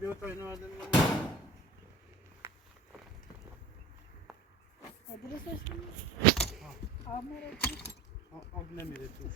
بیا تا اینو آدم درست است. آب میره. آب نمیره توش.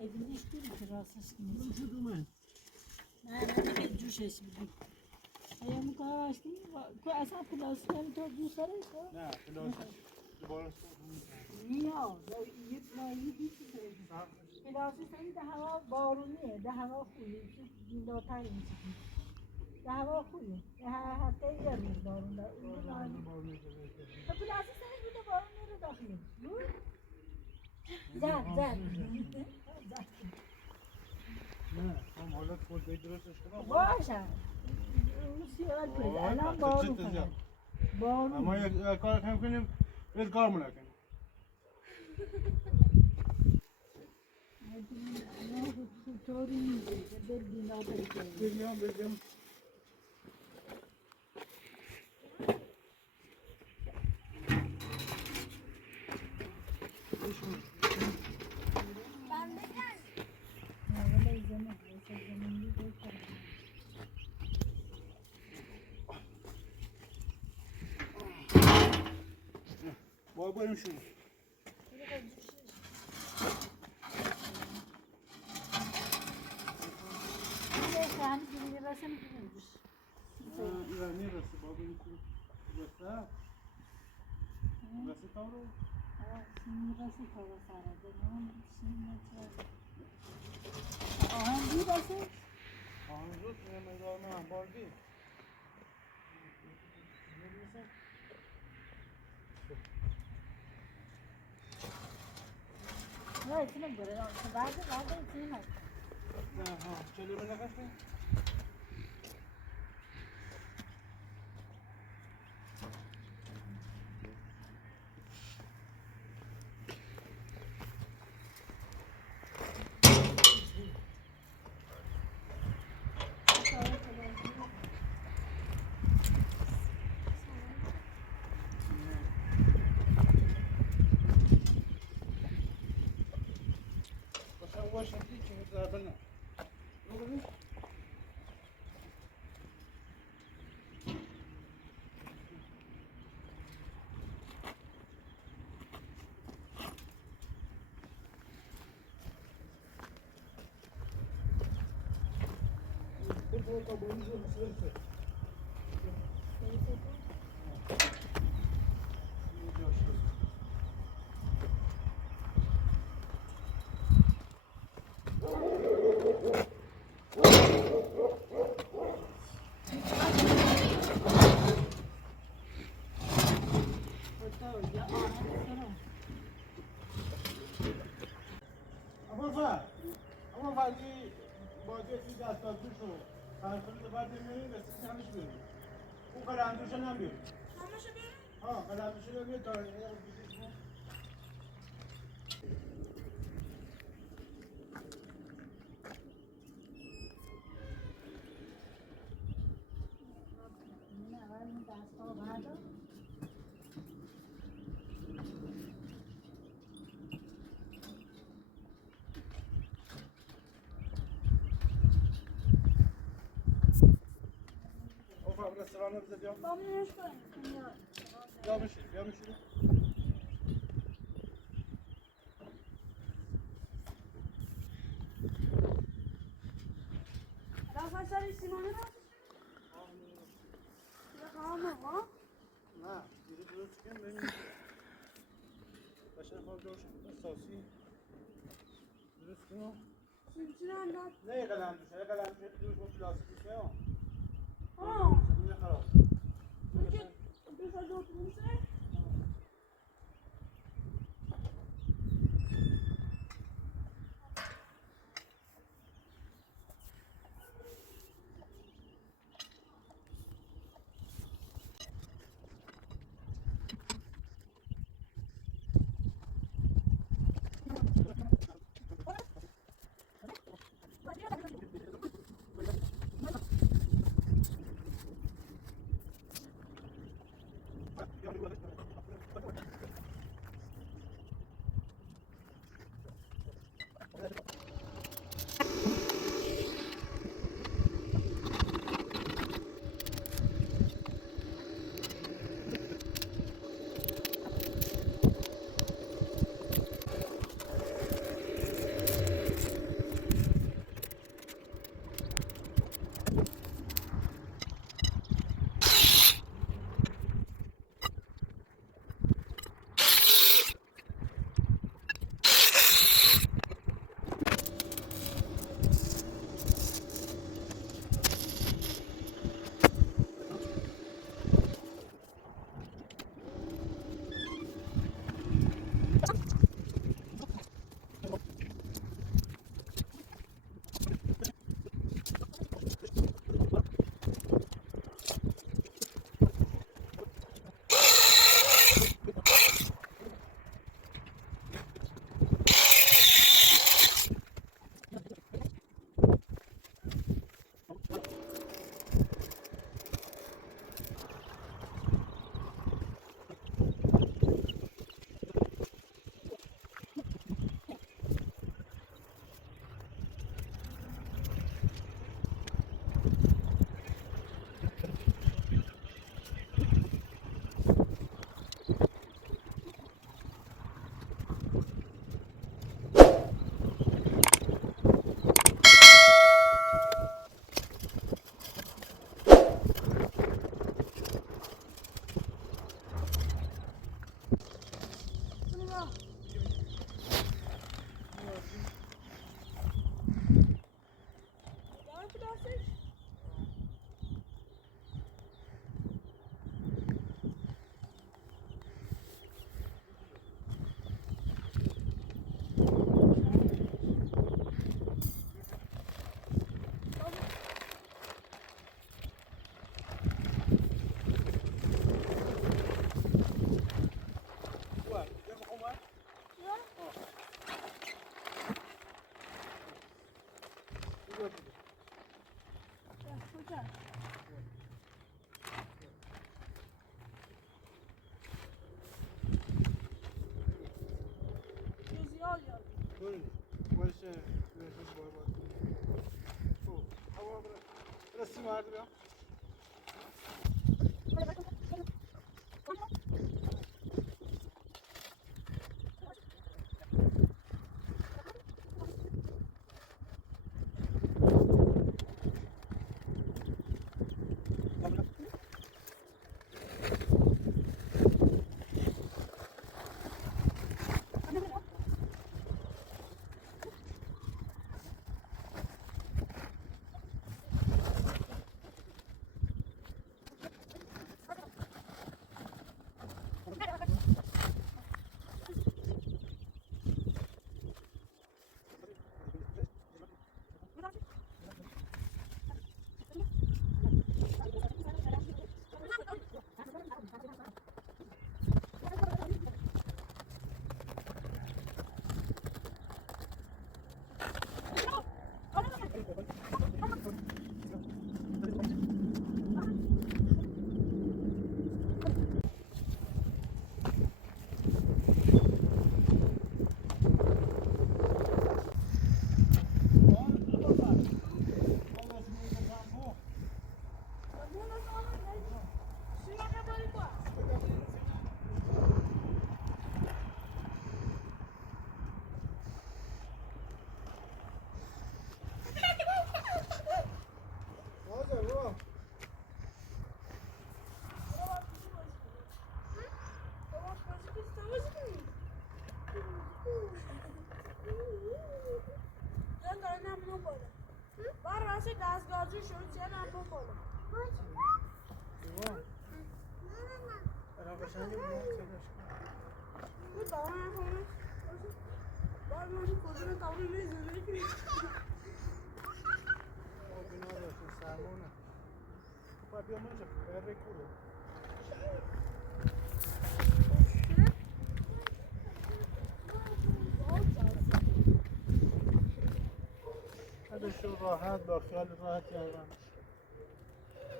Evin hiçbir kirasız gibi. Vücudumun. Ne cüşesi gibi. Ayağımı açtım. Asla plastikleri çok güzel. Ne, plastik. Niye? Yıkmayı hiç sevdim. Plastik de hava baruniye, de hava خوبه. دیندارتر میشه. ده هوا خوبه. ده حتی یه روز بارون داره. پلاستیک بوده بارون میره داخلی. زد. نه هم حالت خود درستش کنم باشه اون سیال پیز الان بارون کنه بارون اما یک کار کم کنیم یک کار مونه کنیم نه طوری نیست بر دینا بگم بریم شروع ایرانی رسه بابا این رسه رسه تاورو رسه تاورو سارا دنم آهنگی رسه آهنگی نمیدارم من باردی نه ایتونه بره بعد ایتونه نه ها چلو رو نگاه کن باشه که متعادل نه اما فردی بازی سی دستاتو شو فرخونی بعد میریم رسیدی همش بریم اون قلندوشو نمیریم همشو بریم؟ ها قلندوشو نمیریم تا رستوران رو بذار با میرش کنیم بیا بشیر رفتن سر سیمانه رفت؟ ها؟ نه دیگه درست کن ببینیم بشن خواب جوش اساسی Üstünü. Şimdi anlat. Ne kalem düşer? Kalem düşer. Bu plastik bir şey o. Ha. Ne kadar? Peki bir hadi oturursa. Buyurun. Barış'a üniversitesi boy bak. Bu. Hava burası vardı ya. همون بالا بر راسی دستگاهی شد چه نمون بالا برای قشنگی بود Bu tamam yapalım. Var mı şu kodunu tamam izledik. O bina dاشتن سرمونه خب بیا منجا بره کورو هدشو راحت با خیال راحت کردن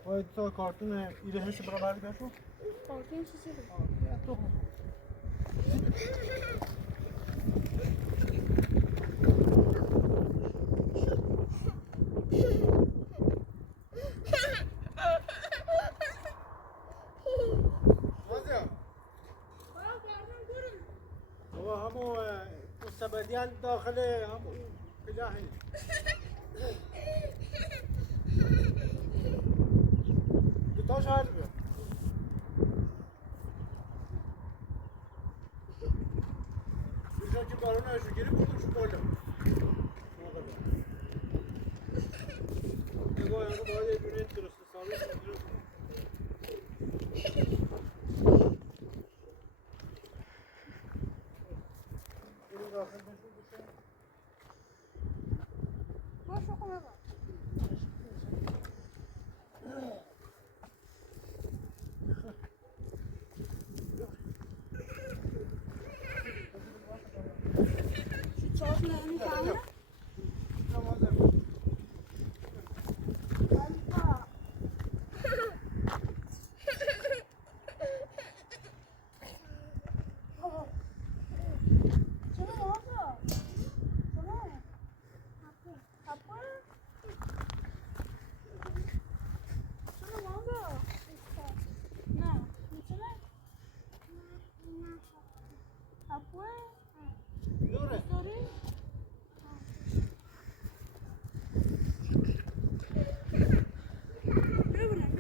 باید تا کارتون ایره هست برای برگشو Korkuyorum sizi. تو هو همو مستبدیان داخل همو کجاهی دوتا شاید بیا بیشتر که بارون هشو گیری بردم شو بالا نگاه باید یه دونه درست ثابت Boş okuma bak. Şu çalışmalarını falan. Harika. Sana ne oldu? Sana ne? Kapı. Sana ne oldu? Ne? Niçin? Kapı. دوره Sorry. ببینم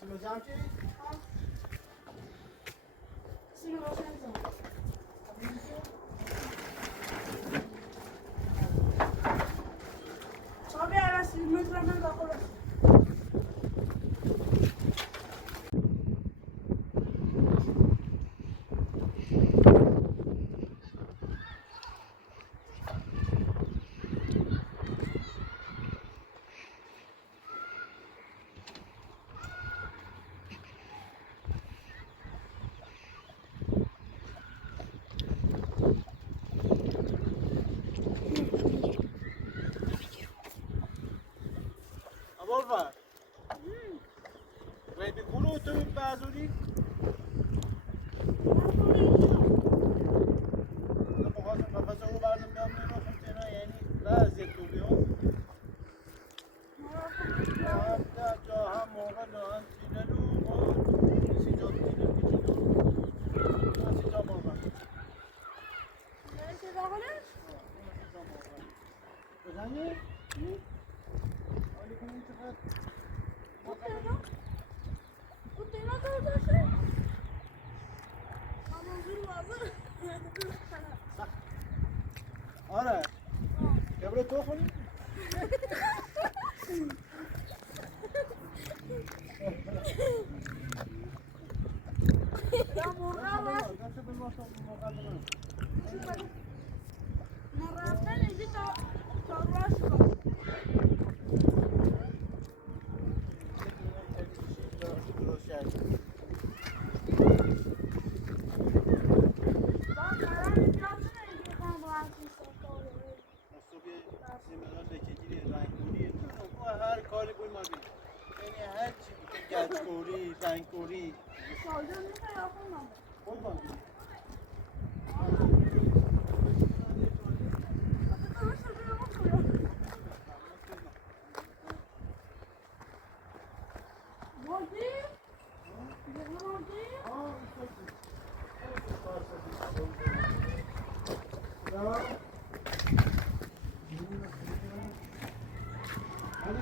سیما جمع چی؟ سینو روشن کن. چا بیار از سیلمتر من داخل است. ابوالفضل ریبی کورو تو بازوری مخواستم قفصه رو بردم بیام نینا خونتینا یعنی بعضی تو بیام حتی جا هم موقع دارن تینلو و سی جا تینل بیچینو سی جا موقع Neresi dاخل است؟ بزنی؟ حالی کنیم چقدر Bu tema kardeşi. Ama dur bazı. آره کبره تو خونی؟ Ya morra var. گفت به ما مقدمه Morradan önce çorba çıkar. درست کردی Ben karan yaptım önce ben bu akşam sonra. صبح زمینان لکه‌گیری رنگ‌کوری و هر کاری بود ما بید یعنی هر چی بود گچ‌کوری رنگ‌کوری Şaldım ne kadar yapamam. خود ما بید Body. Hadi